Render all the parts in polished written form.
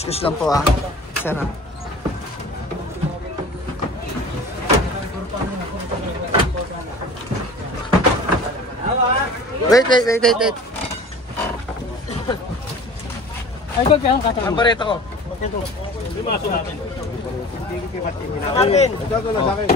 Excuse lang po Sir Wait. Ay, ko kaya ang kata. Ang bareta ko. Hindi maso natin. Akin. Ito na sa akin.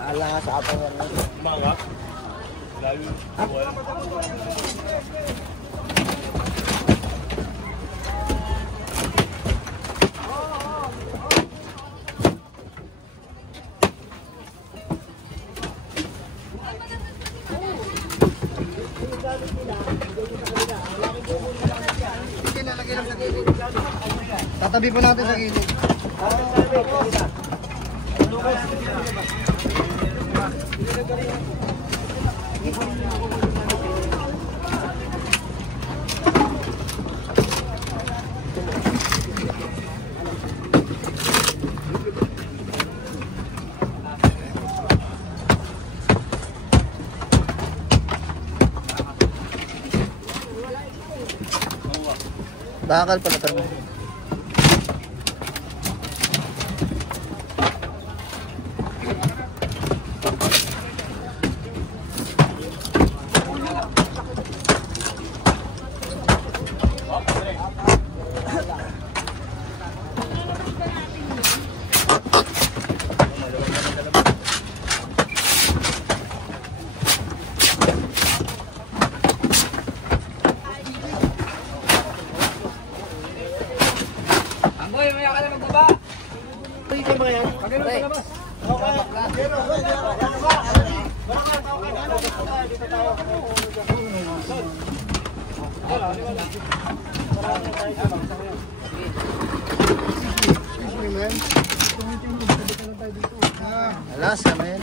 Kala sa apa yan. Mga. Lalo. Tatabi po natin sa gilid. Bakal pala tayo. Alas, amen.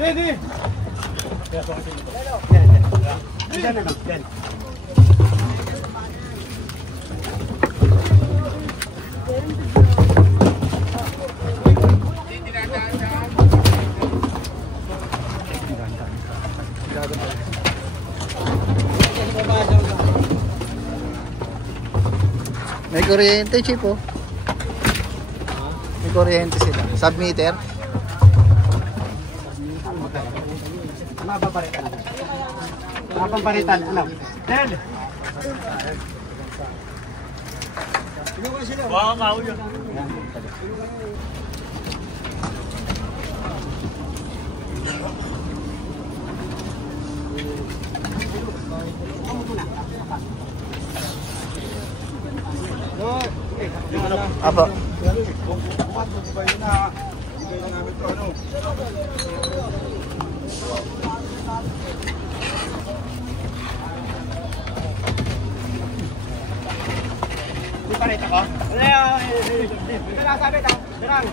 Ready? May kuryente, Chip, oh. May kuryente sila. Submeter. Mapaparitan. Mapaparitan, ano? Del! Wow, mau yun. Apa? Di parita ko? Ito na sabi ito. Dirang.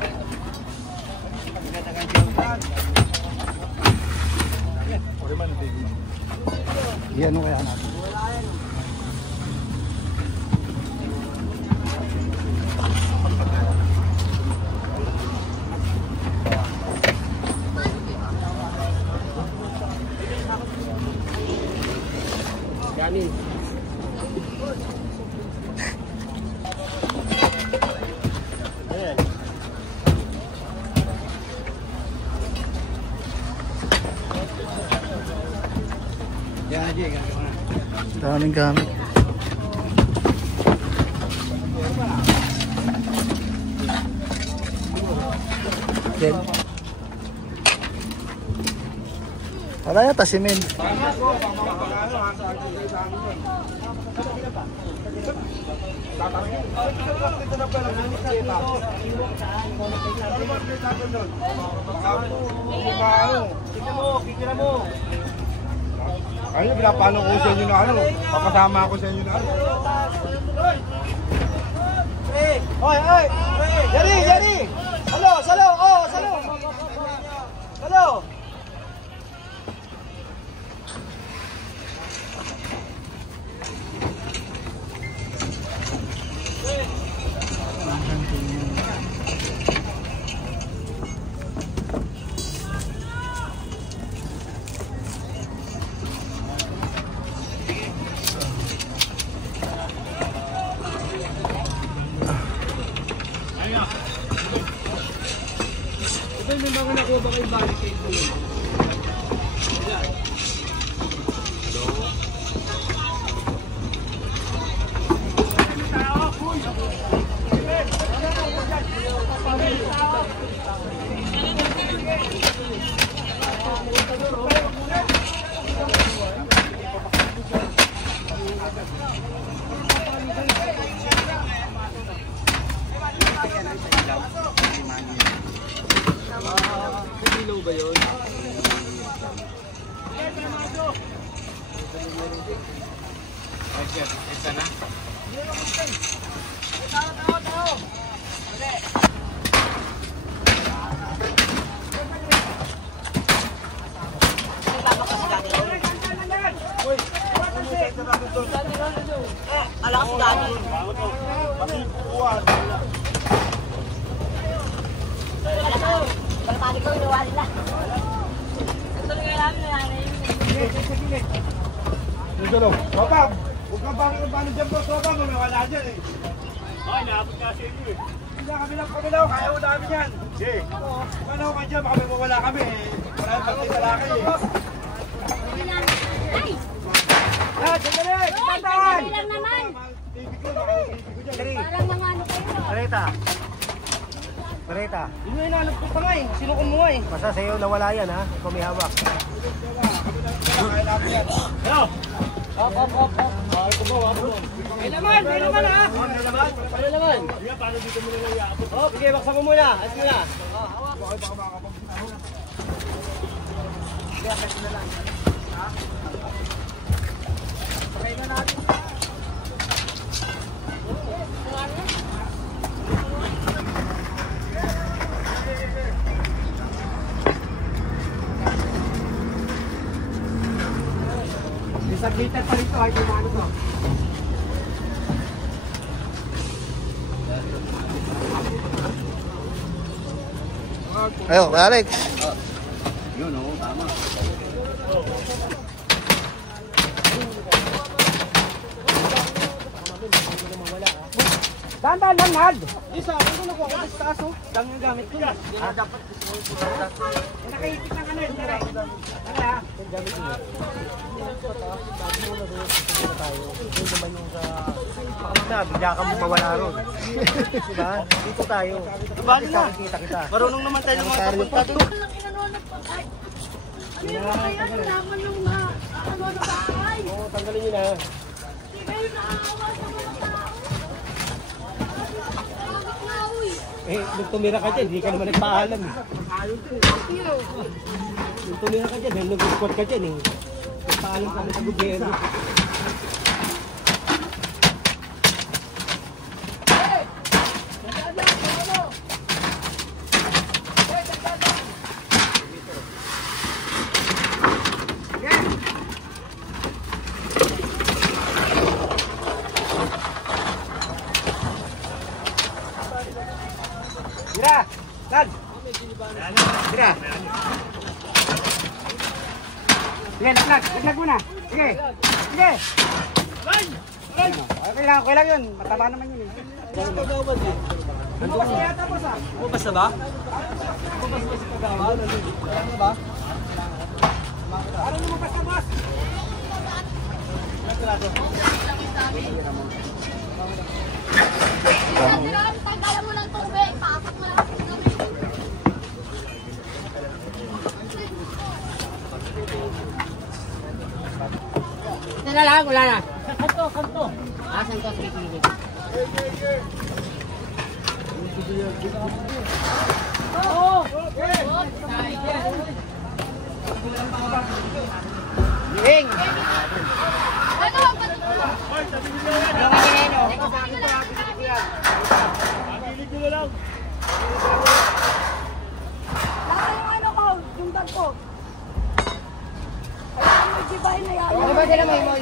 Yan o kaya natin. Ganin. Daming gamit. Then, wala yata simen. Ayun, pinapalo ko sa inyo na ano. Papasama ako sa inyo na ano. Hoy, hoy! Yari, yari! Salo, salo! Oh, salo! Salo! May mga nakuha ba kayo barricade mo? Ilaw ba yun? Isa na? Alakas dati. Pagpapalik ko, inuwali lang. Ito na kaya namin na nanay. Yung salo. Papa, huwag kang bakit ang paano dyan po. Papa, mamawala dyan eh. Ay, naabot kasi ito eh. Hindi kami lang kami daw. Kaya mo namin yan. Okay. Paano ka dyan? Baka may mawala kami eh. Maraming pagtitalaki eh. Ay! Ah, sandali! Ay! Sandali lang naman! Dali! Parang mga ano kayo. Marita! Marita! Hindi mo inanap ko pa nga eh. Sino kumuha eh? Basta sa'yo nawala yan ha. Ikaw may hawak. Hello! Op. May laman ha! May laman! Kaya paano dito mo na iabot? Oh, sige, baksa mo muna. Ayos mo na. Isang meter pa rito ay kumano to. Ayo, Alex. Yun o, tama. Dandan lang, Nad! Isa, ano na ko ako sa taas o? Dami yung gamit ko. Dapat nakaipit na ka na. Ano ha? Bigla ka mo mawala ron. Diba? Dito tayo. Kita. Marunong naman tayo ng mga kapunta doon. Walang inanonot pa. Ay! Ano yung mga yan? Naman yung ano na bahay. Oo, tanggalin nyo na. Hindi kayo naawa sa mga tao. Bakit nga uy? Nung tumira ka dyan, hindi ka naman nagpaalam eh. Nung tumira ka dyan, nag-squat ka dyan eh. Nagpaalam ka sa gobyerno. Tira! Lad! Tira! Sige, laglag muna. Sige! Sige! Okay lang yun. Mataba naman yun eh. Lumabas na yata po sa? Lumabas na ba? Lumabas na si Kagawa? Ano ba? Parang lumabas na boss! Tagalan mo ng tubig. Pasok mo lang. Teka lang, wala na. Kanto. Ah, santo. Sige. Oh! Giring! Ano? Hoy, sabi nyo na yan. Pagilid nyo na lang. Nasa yung ano ko, yung bag ko. Kaya may jibahin na yan. Ano ba sila, Moy?